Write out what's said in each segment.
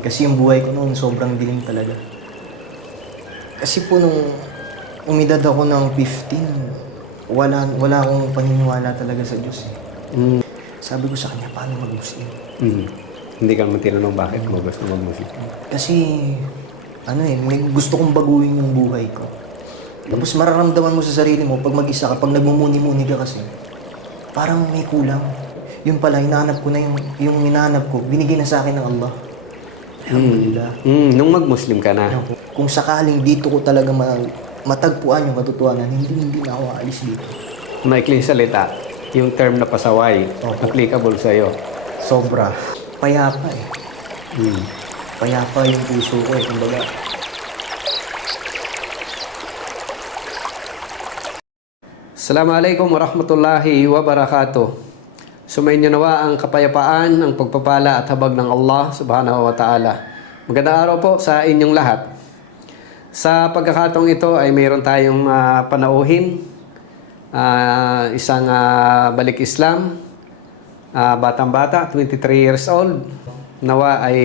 Kasi yung buhay ko noon sobrang dilim talaga. Kasi po nung umidad ako ng 15, wala akong paniniwala talaga sa Diyos eh. Sabi ko sa kanya, paano mag-Muslim? Hindi ka naman tinanong bakit mo gusto mag-Muslim. Kasi, may gusto kong baguhin yung buhay ko. Tapos mararamdaman mo sa sarili mo, pag mag-isa ka, pag nagmumuni-muni ka kasi, parang may kulang. Yun pala, hinahanap ko na yung hinahanap ko, binigay na sa akin ng Allah. Alhamdulillah. Nung mag-Muslim ka na, Kung sakaling dito ko talaga matagpuan yung katotohanan, hindi na ako aalis dito. maikling salita, yung term na pasaway, applicable sa'yo. Sobra. Payapa eh. Payapa yung puso ko eh. Kumbaga, Assalamualaikum warahmatullahi wabarakatuh. Sumainyo nawa ang kapayapaan, ang pagpapala at habag ng Allah subhanahu wa ta'ala. Magandang araw po sa inyong lahat. Sa pagkakataong ito ay mayroon tayong panauhin, isang balik Islam, batang-bata, 23 years old. Nawa ay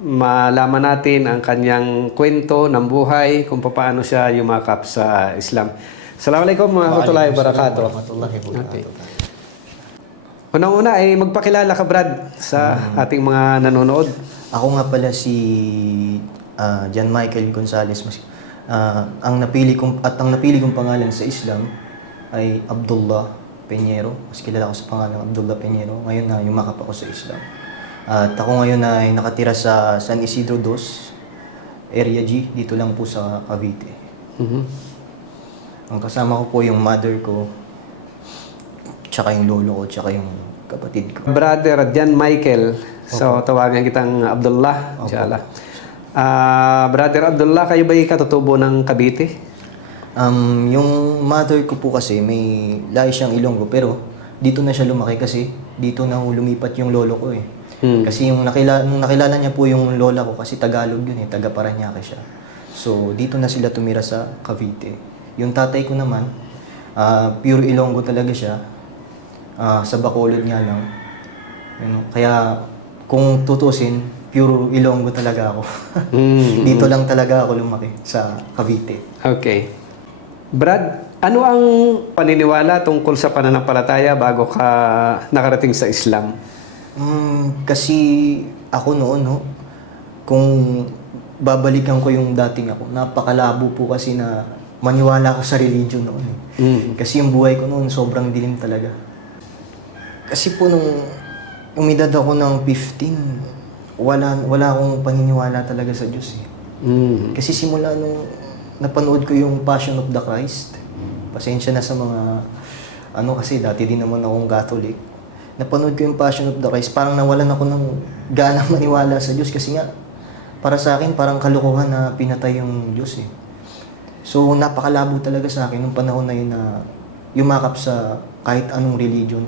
malaman natin ang kanyang kwento ng buhay, kung paano siya yumakap sa Islam. Assalamualaikum warahmatullahi wabarakatuh. Okay. Unang-una ay magpakilala ka, Brad, sa ating mga nanonood. ako nga pala si John Michael Gonzalez. Ang napili kong pangalan sa Islam ay Abdullah Peñero. Mas kilala ko sa pangalan Abdullah Peñero. Ngayon na yumakap ako sa Islam. At ako ngayon ay nakatira sa San Isidro 2, Area G, dito lang po sa Cavite. Ang kasama ko po yung mother ko, tsaka yung lolo ko, tsaka yung kapatid ko. Brother John Michael. So, tawagan kitang Abdullah. Inshallah. Brother Abdullah, kayo ba'y katutubo ng Cavite? Yung mother ko po kasi may lahi siyang Ilonggo, pero dito na siya lumaki kasi dito na lumipat yung lolo ko eh. Kasi nung nakilala niya po yung lola ko kasi Tagalog yun eh, taga Parañaque siya. So dito na sila tumira sa Cavite. Yung tatay ko naman, pure Ilonggo talaga siya. Sa Bacolod nga lang. Kaya kung tutusin, pure Ilonggo talaga ako. Dito lang talaga ako lumaki sa Cavite. Okay. Brad, ano ang paniniwala tungkol sa pananampalataya bago ka nakarating sa Islam? Kasi ako noon, kung babalikan ko yung dating ako, napakalabo po kasi na maniwala ako sa religion noon. Kasi yung buhay ko noon sobrang dilim talaga. Kasi po nung umidad ako ng 15, wala akong paniniwala talaga sa Diyos eh. Kasi simula nung napanood ko yung Passion of the Christ, pasensya na sa mga kasi dati din naman akong Catholic. Napanood ko yung Passion of the Christ, parang nawalan ako ng ganang maniwala sa Diyos kasi nga para sa akin parang kalokohan na pinatay yung Diyos eh. So napakalabo talaga sa akin nung panahon na yun na yumakap sa kahit anong religion.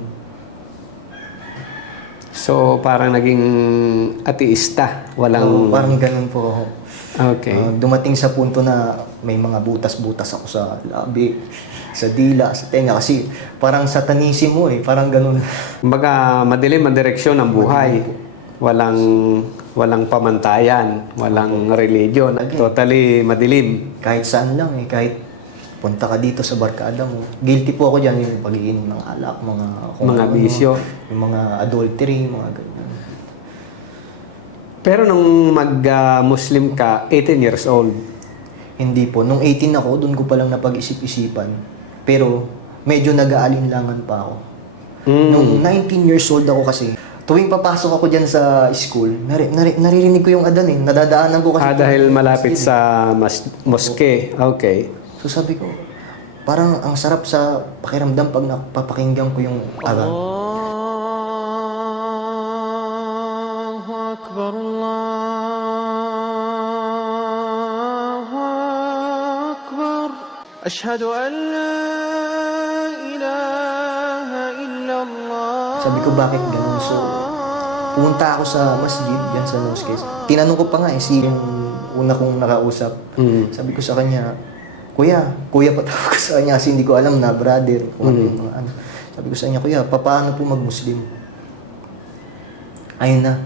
So, parang naging ateista. Parang ganun po ako. Okay. Dumating sa punto na may mga butas-butas ako sa labi, sa dila, sa tenga. Kasi parang satanismo eh, parang ganun. Kumbaga, madilim ang direksyon ng buhay. Walang pamantayan, walang religion. Totally madilim. Kahit saan lang eh, kahit punta ka dito sa barkada mo. Guilty po ako dyan, yung pag-iinom ng alak, Mga bisyo. Yung mga adultery, mga ganyan. Pero nung mag-Muslim ka, 18 years old. Hindi po. Nung 18 ako, doon ko palang napag-isip-isipan. Pero medyo nag-aalinlangan pa ako. Nung 19 years old ako kasi, tuwing papasok ako dyan sa school, naririnig ko yung adan eh. Nadadaanan ko kasi. Dahil malapit sa moske. Okay. So sabi ko, parang ang sarap sa pakiramdam pag napapakinggan ko yung adan. Allahu Akbar, Allahu Akbar. Ashhadu an la ilaha illallah. Sabi ko, bakit ganun? So, pumunta ako sa masjid, dyan sa mosque. Tinanong ko pa nga yung una kong nakausap. Sabi ko sa kanya, Kuya pa tawag ko sa kanya kasi hindi ko alam na brother. Kung ano yung mga ano. Sabi ko sa kanya, Kuya, paano po mag-Muslim? Ayun na.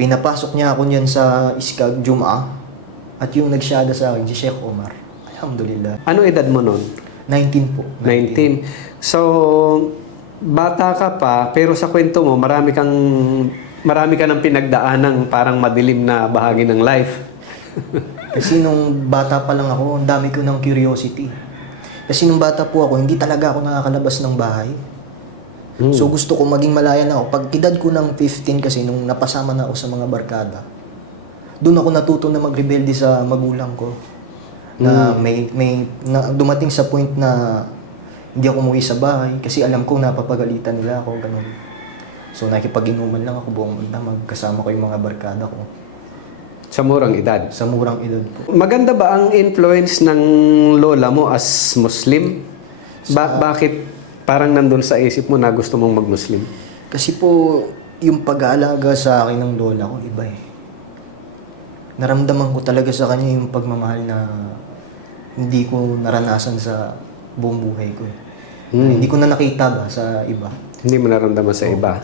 Pinapasok niya ako niyan sa Iskag, Jum'ah. At yung nagsyada sa akin, si Sheikh Omar. Alhamdulillah. Anong edad mo nun? 19 po. 19. So, bata ka pa, pero sa kwento mo, marami ka ng pinagdaanang parang madilim na bahagi ng life. Kasi nung bata pa lang ako, ang dami ko ng curiosity. Kasi nung bata po ako, hindi talaga ako nakakalabas ng bahay. So gusto ko maging malaya na ako. Pag edad ko ng 15 kasi, nung napasama na ako sa mga barkada, doon ako natuto na magrebelde sa magulang ko. Na dumating sa point na hindi ako umuwi sa bahay kasi alam ko napapagalitan nila ako, ganun. So nakikipag-inuman lang ako buong magdamag kasama ko yung mga barkada ko. Sa murang edad. Sa murang edad po. Maganda ba ang influence ng lola mo as Muslim? Bakit parang nandun sa isip mo na gusto mong mag-Muslim? Kasi po, yung pag-aalaga sa akin ng lola ko, iba eh. Naramdaman ko talaga sa kanya yung pagmamahal na hindi ko naranasan sa buong buhay ko eh. Hindi ko na nakita ba sa iba. Hindi mo naramdaman sa iba?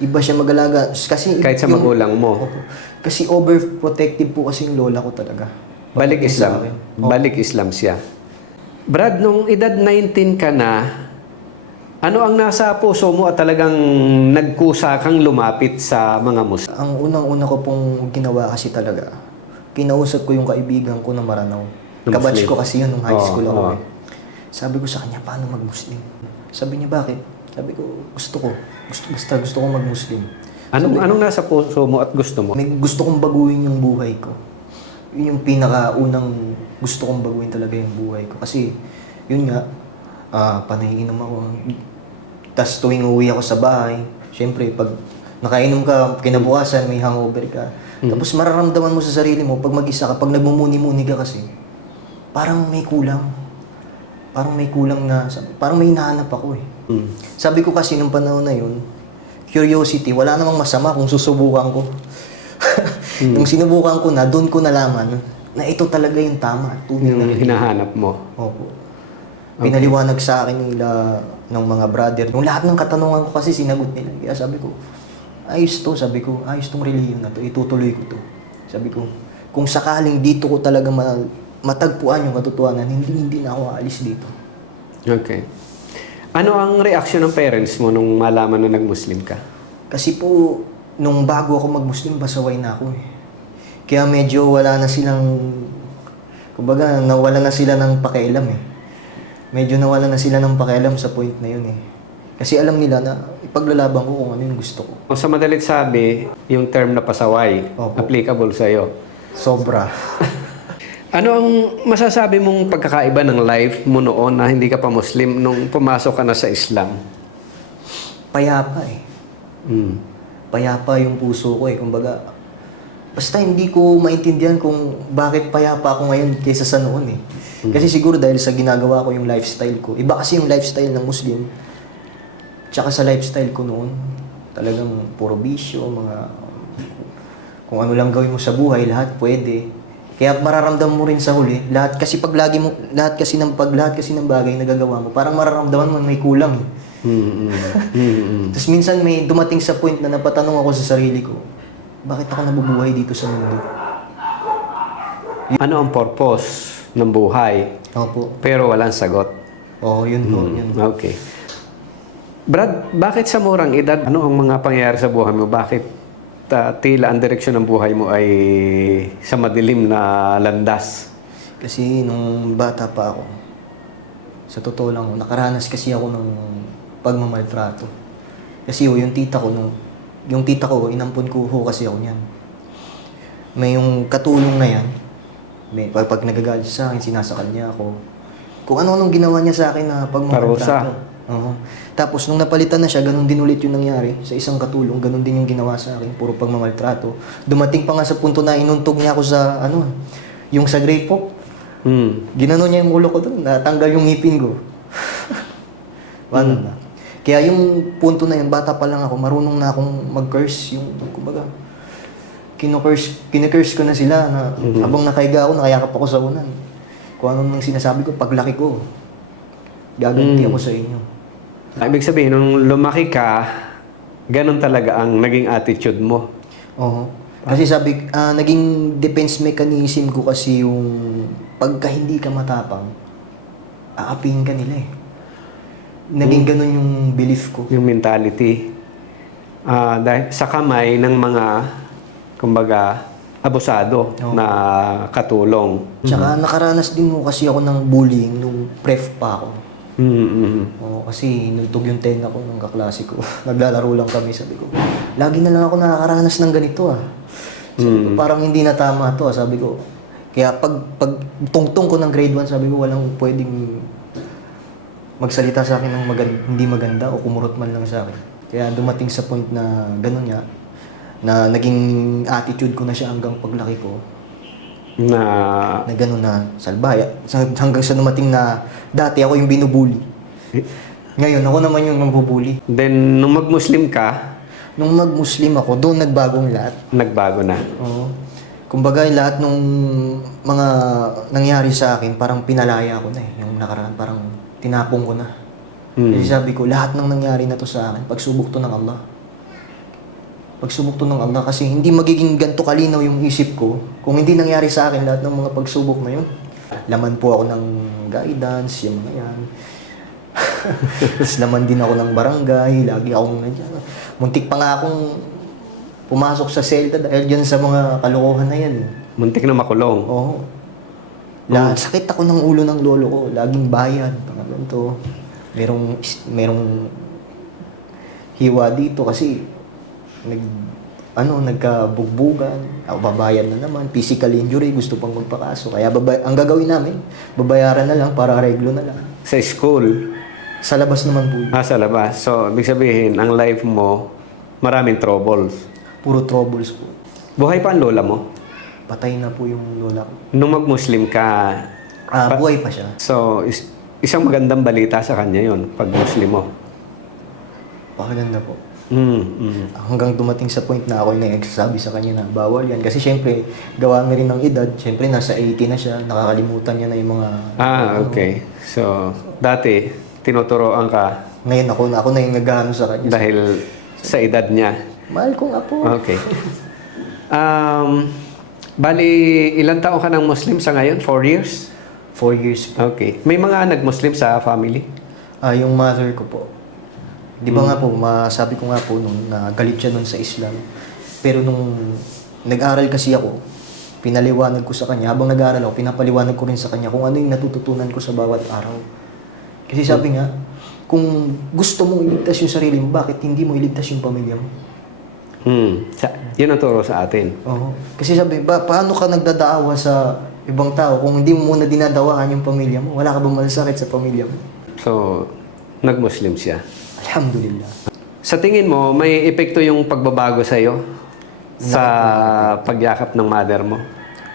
Iba siya mag-alaga. Kasi Kahit sa magulang mo? Opo. Kasi overprotective po kasi yung lola ko talaga. Balik Pagdating sa Islam. akin. Balik Islam siya. Brad, nung edad 19 ka na, ano ang nasa puso mo at talagang nagkusa kang lumapit sa mga Muslim? Ang unang-una ko pong ginawa kasi talaga, kinausap ko yung kaibigan ko na Maranao. Na Kabatch Muslim? ko kasi yun nung high school ako Oo. eh. Sabi ko sa kanya, paano mag-Muslim? Sabi niya, bakit? Sabi ko, gusto ko. Gusto ko mag-Muslim. Anong nasa puso mo at gusto mo? May gusto kong baguhin yung buhay ko. Yun yung pinakaunang gusto kong baguhin talaga yung buhay ko. Kasi, yun nga, panahiinom ako. Tapos tuwing uwi ako sa bahay, syempre, pag nakainom ka, kinabukasan, may hangover ka. Tapos mararamdaman mo sa sarili mo, pag mag-isa ka, pag nagmumuni-muni ka kasi, parang may kulang. Parang may kulang na, parang may hinahanap ako eh. Sabi ko kasi nung panahon na yun, curiosity, wala namang masama kung susubukan ko. Nung sinubukan ko na, doon ko nalaman na ito talaga yung tama. Tunay na Yung hinahanap mo? Opo. Pinaliwanag sa akin nila ng mga brother. Yung lahat ng katanungan ko kasi sinagot nila. Kaya sabi ko, ayos tong reliyon na to, itutuloy ko to. Sabi ko, kung sakaling dito ko talaga matagpuan yung katotohanan, hindi na ako aalis dito. Okay. Ano ang reaksyon ng parents mo nung malaman na nag-Muslim ka? Kasi po, nung bago ako mag-Muslim, basaway na ako eh. Kaya medyo wala na silang, kumbaga, nawala na sila ng pakialam eh. Medyo nawala na sila ng pakialam sa point na yun eh. Kasi alam nila na ipaglalaban ko kung ano yung gusto ko. Sa madalit sabi, yung term na pasaway, Opo. applicable sa'yo. Sobra. Ano ang masasabi mong pagkakaiba ng life mo noon na hindi ka pa Muslim nung pumasok ka na sa Islam? Payapa eh. Payapa yung puso ko eh. Kumbaga, basta hindi ko maintindihan kung bakit payapa ako ngayon kaysa sa noon eh. Kasi siguro dahil sa ginagawa ko yung lifestyle ko. Iba kasi yung lifestyle ng Muslim. Tsaka sa lifestyle ko noon, talagang puro bisyo, kung ano lang gawin mo sa buhay, lahat pwede. Kaya mararamdaman mo rin sa huli, lahat kasi ng bagay na gagawa mo, parang mararamdaman mo may kulang. Tapos minsan may dumating sa point na napatanong ako sa sarili ko, bakit ako nabubuhay dito sa mundo? Ano ang purpose ng buhay? Opo. Pero walang sagot. Oo, yun po. Yun. Okay. Brad, bakit sa murang edad, ano ang mga pangyayari sa buhay mo? Bakit tila ang direksyon ng buhay mo ay sa madilim na landas? Kasi nung bata pa ako, sa totoo lang, nakaranas kasi ako ng pagmamaltrato. Kasi yung tita ko, inampun ko kasi ako niyan. May yung katulong na yan, pag nagagalit siya sa akin, sinasakal niya ako. Kung ano-anong ginawa niya sa akin na pagmamaltrato. Parusa. Oo. Tapos nung napalitan na siya, ganun din ulit yung nangyari sa isang katulong, ganun din yung ginawa sa akin, puro pagmamaltrato. Dumating pa nga sa punto na inuntog niya ako sa yung sa Great Pope. Ginano niya yung ulo ko doon, natanggal yung ngipin ko. Paano na? Kaya yung punto na yun, bata pa lang ako, marunong na akong mag-curse, yung kumbaga, kinukurse ko na sila na habang nakahiga ako, nakayakap ako sa unan. Kung ano nang sinasabi ko, paglaki ko, gaganti ako sa inyo. Ibig sabihin, nung lumaki ka, ganun talaga ang naging attitude mo. Oo. Kasi sabi, naging defense mechanism ko kasi yung pagka hindi ka matapang, aapihin ka nila eh. Naging ganun yung belief ko. Yung mentality. Dahil sa kamay ng mga, kumbaga, abusado na katulong. Tsaka nakaranas din mo kasi ako ng bullying nung pref pa ako. Oo, kasi nultog yung tenga ko ng kaklase ko. Naglalaro lang kami, sabi ko. Lagi na lang ako nakakaranas ng ganito ah. Sabi ko, parang hindi na tama to ah, sabi ko. Kaya pag tungtong ko ng grade 1, sabi ko walang pwedeng magsalita sa akin ng hindi maganda o kumurot man lang sa akin. Kaya dumating sa point na gano'n nga, na naging attitude ko na siya hanggang paglaki ko. Na gano'n na salbaya. Hanggang sa dumating na dati ako yung binubuli. Ngayon ako naman yung nambubuli. Then, nung mag-Muslim ka, Nung mag-Muslim ako, doon nagbagong lahat. nagbago na. Oo. Kumbaga, lahat nung mga nangyari sa akin, parang pinalaya ko na eh. Yung nakaraan, parang tinapong ko na. Kasi sabi ko, lahat ng nangyari na to sa akin, pagsubok to ng Allah. Pagsubok to ng Allah kasi hindi magiging ganito kalinaw yung isip ko kung hindi nangyari sa akin lahat ng mga pagsubok na yun. Laman po ako ng guidance, yung mga yan. Tapos laman din ako ng barangay, lagi akong nandiyan. Muntik pa nga akong pumasok sa selda dahil dyan sa mga kalokohan na yan. Muntik na makulong. Oo. Sakit ako ng ulo ng lolo ko, laging bayad, mga ganito. Merong hiwa dito kasi nagkabugbugan, babayad na naman, physical injury, gusto pang magpakaso. Kaya ang gagawin namin, babayaran na lang para areglo na lang. Sa school. Sa labas naman po yun. Sa labas. So, ibig sabihin, ang life mo, maraming troubles. Puro troubles po. Buhay pa ang lola mo? Patay na po yung lola ko. Nung mag-Muslim ka, Buhay pa siya. so, isang magandang balita sa kanya yon pag Muslim mo. Pakaganda po. Hanggang dumating sa point na ako yung nagsasabi sa kanya na bawal yan. Kasi syempre, gawa na rin ng edad. Syempre, nasa 80 na siya. Nakakalimutan niya na yung mga... Okay. So, dati, tinuturoan ka Ngayon ako na yung nag-ano sa kanya. dahil sa edad niya. Mahal kong apo. Okay. Bali, ilang taon ka ng Muslim sa ngayon? 4 years? 4 years po. Okay. May mga nag-Muslim sa family? Yung mother ko po. Di ba nga po, masabi ko nga po nung na galit siya nun sa Islam. Pero nung nag-aral kasi ako, pinaliwanag ko sa kanya. Habang nag-aral ako, pinapaliwanag ko rin sa kanya kung ano yung natututunan ko sa bawat araw. Kasi sabi nga, kung gusto mong iligtas yung sarili mo, bakit hindi mo iligtas yung pamilya mo? Yun ang turo sa atin. Oo. Kasi sabi, paano ka nagdadaawa sa ibang tao kung hindi mo muna dinadawaan yung pamilya mo? Wala ka bang malasakit sa pamilya mo? So, nag-Muslim siya. Alhamdulillah. Sa tingin mo, may epekto yung pagbabago sa iyo sa pagyakap ng mother mo?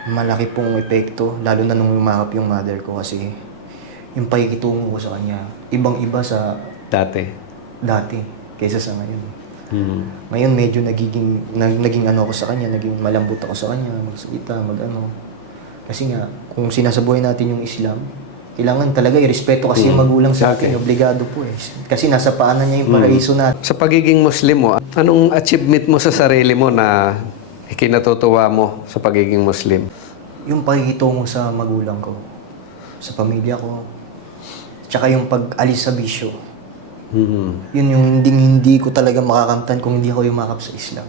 Malaki pong epekto, lalo na nung umakap yung mother ko kasi yung pakikitungo ko sa kanya, ibang-iba sa Dati. dati kaysa sa ngayon. Ngayon medyo naging ano ako sa kanya, naging malambot ako sa kanya, magsalita, mag-ano. Kasi nga, kung sinasabuhay natin yung Islam, kailangan talaga i-respeto kasi yung magulang sa atin, obligado po eh. Kasi nasa paanan niya yung paraiso natin. Sa pagiging Muslim mo, anong achievement mo sa sarili mo na ikinatutuwa mo sa pagiging Muslim? Yung pakikitungo sa magulang ko, sa pamilya ko, tsaka yung pag-alis sa bisyo. Yun yung hindi ko talaga makakamtan kung hindi ako yumakap sa Islam.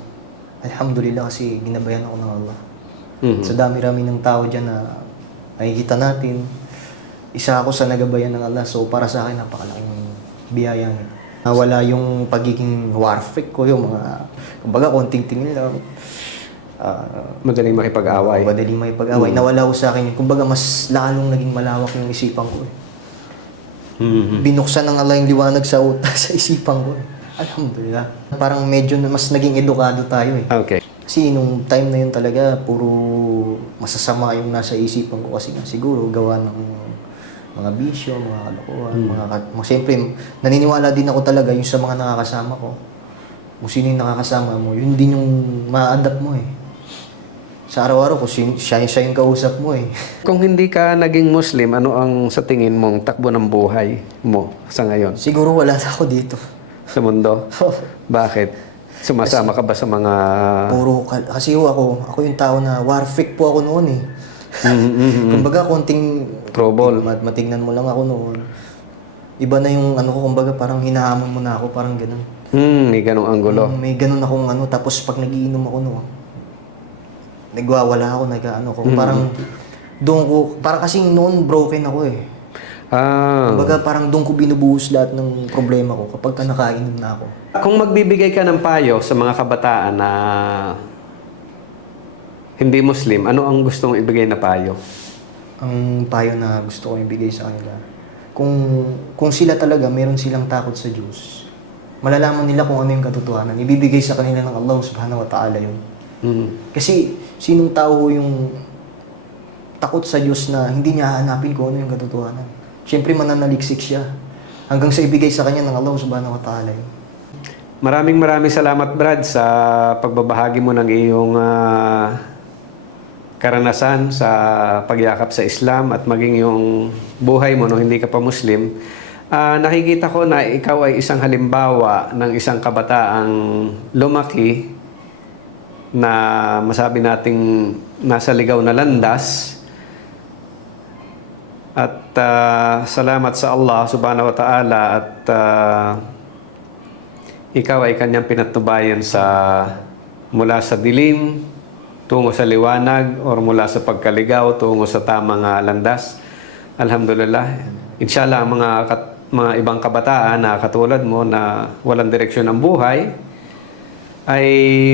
Alhamdulillah kasi ginabayan ako ng Allah. Sa dami-rami ng tao dyan na nakikita natin, isa ako sa nagabayan ng Allah. So para sa akin, napakalaking biyaya niya. Nawala yung pagiging war freak ko, yung mga, kumbaga, konting tingin lang. Madaling makipag-away. Madaling makipag-away. Nawala ko sa akin yun. Kumbaga, mas lalong naging malawak yung isipan ko eh. Binuksan ng Allah yung liwanag sa sa isipan ko eh. Alhamdulillah. Parang medyo mas naging edukado tayo eh. Okay. Kasi nung time na yun talaga, puro masasama yung nasa isipan ko kasi nga siguro gawa ng mga bisyo, mga kalokohan, siyempre, naniniwala din ako talaga yung sa mga nakakasama ko. Kung sino yung nakakasama mo, yun din yung ma-adapt mo eh. Sa araw-araw, kung siya yung kausap mo eh. Kung hindi ka naging Muslim, ano ang sa tingin mong takbo ng buhay mo sa ngayon? Siguro wala na ako dito. Sa mundo? Bakit? Sumasama ka ba sa mga... Kasi ako yung tao na war freak po ako noon eh. Kumbaga konting Pro ball. matignan mo lang ako noon. Iba na yung ano ko, kumbaga parang hinahamon mo na ako, parang ganun. May ganong anggulo. May ganun akong ano, tapos pag nagiinom ako noon, nagwawala ako, ko. Parang doon ko, parang kasing noon broken ako eh. Kumbaga parang doon ko binubuhos lahat ng problema ko kapag ka nakainom na ako. Kung magbibigay ka ng payo sa mga kabataan na hindi Muslim, ano ang gusto mong ibigay na payo? Ang payo na gusto ko ibigay sa kanila, kung sila talaga meron silang takot sa Diyos, malalaman nila kung ano yung katotohanan. Ibibigay sa kanila ng Allah subhanahu wa ta'ala yun. Kasi sinong tao yung takot sa Diyos na hindi niya hahanapin kung ano yung katotohanan? Siyempre mananaliksik siya hanggang sa ibigay sa kanya ng Allah subhanahu wa ta'ala yun. Maraming salamat, Brad, sa pagbabahagi mo ng iyong karanasan sa pagyakap sa Islam at maging yung buhay mo nung hindi ka pa Muslim. Nakikita ko na ikaw ay isang halimbawa ng isang kabataang lumaki na masabi nating nasa ligaw na landas. At salamat sa Allah subhanahu wa ta'ala at ikaw ay kanyang pinatnubayan mula sa dilim tungo sa liwanag or mula sa pagkaligaw tungo sa tamang landas. Alhamdulillah. Inshallah, mga ibang kabataan na katulad mo na walang direksyon ng buhay ay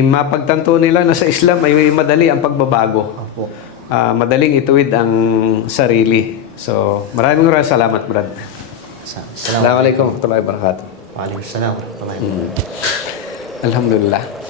mapagtanto nila na sa Islam ay madali ang pagbabago. Madaling ituwid ang sarili. So, maraming salamat, Brad. Assalamualaikum warahmatullahi wabarakatuh. Waalaikumsalam warahmatullahi wabarakatuh. Alhamdulillah.